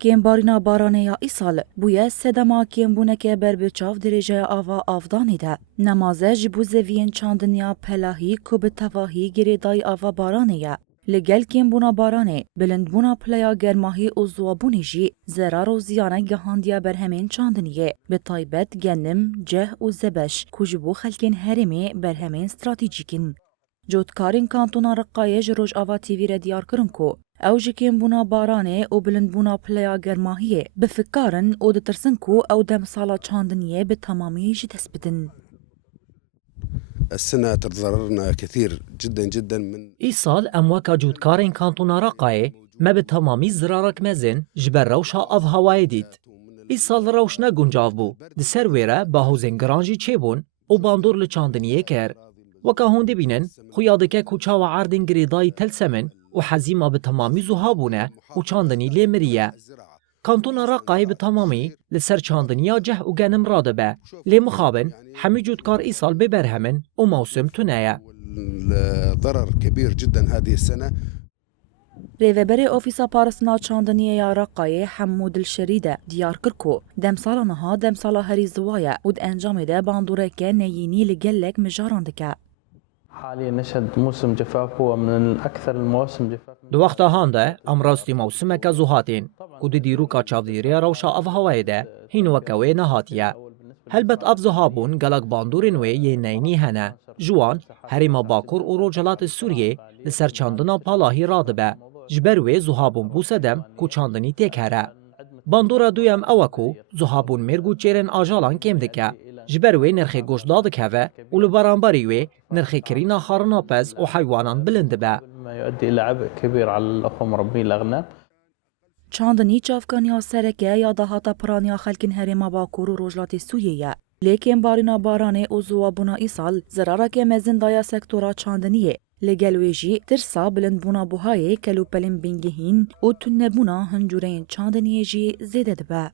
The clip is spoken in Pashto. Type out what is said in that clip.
کمبارینا بارانه ایسال بویه سدما کمبونکه بر بچاف درجه آوا آفدانی ده. نمازه جبو زوین چاندنیا پلاهی که به تواهی گریدای آوا بارانه لگل کمبونا بارانه بلندبونا پلیا گرماهی و زوابونی جی زرار و زیانه گهاندیا بر همین چاندنیه به تایبت گنم جه و زبش کجبو خلکین هرمی بر همین استراتیجیکین. جوتکارین کانتونا رقایج روش آوا تیوی را دیار کرن کو او جکیم بونا بارانه او بلند بونا پلیا گرماهیه بفکارن او دترسن کو او دم سالا چاندنیه به تمامی جی تثبتن. السنة تضررنا كثير جدا من إيصال أمواكا جودكارين كانتونا رقاي ما بتمامي زرارك مزن جبر روشا أف هواي ديت. إيصال روشنا گنجاف بو دسر ويرا باهوزن گرانجي چيبون و باندور لچاندنيه كر. وكا هونده بينن خويادكا كوچا و عردن گريداي تلسمن و حزيما بتمامي زهابونه و چاندني ليمريه. کانتونا رقای به تمامی لسر چاندنیا جه و گنم راده به لی مخابن همی جودکار ایسال ببرهمن و موسم تونایه. الضرر كبير جدا هذه السنة. ریوبری اوفیسا پارسنا چاندنیه یا رقای حمود الشریده دیار کرکو دمسالا نها دمسالا هری زوایه و انجام ده باندوره که نیینی لگلک مجارانده. حاليا نشهد موسم جفاف هو من أكثر المواسم جفاف. دو وقت هانده امراستی موسم که زوهاتین که دیرو که چاودیری روشا اف هوای ده هین وکوی نهاتیه. هلبت اف زهابون گلک باندورین وی یه نینی هنه. جوان هریما باکور و روجلات سوریه لسر چاندنا پالاهی راده به. جبر وی زهابون بوسدم که چاندنی تک هره. باندورا دویم اوکو زهابون مرگو چیرن آجالان کم دکه. جبر وی نرخی گوشداد که و لبرانباری وی نرخی کرینا خارنا پز و حیوانان بلند به. ما يؤدي إلى عبء كبير على الأخوة مربين الأغنام. چاندنی چافکانیا سرکه یا دهاتا پرانیا خلکین هریما باکور و روجلات سوریه. لیکن بارینا بارانه او زوابونا ایسال زراره که مزن دایا سکتورا چاندنیه. لگلویجی ترسا بلند بونا بوهای کلو پلن بینگهین و تنبونا هنجورین چاندنیه جی زیده دبه.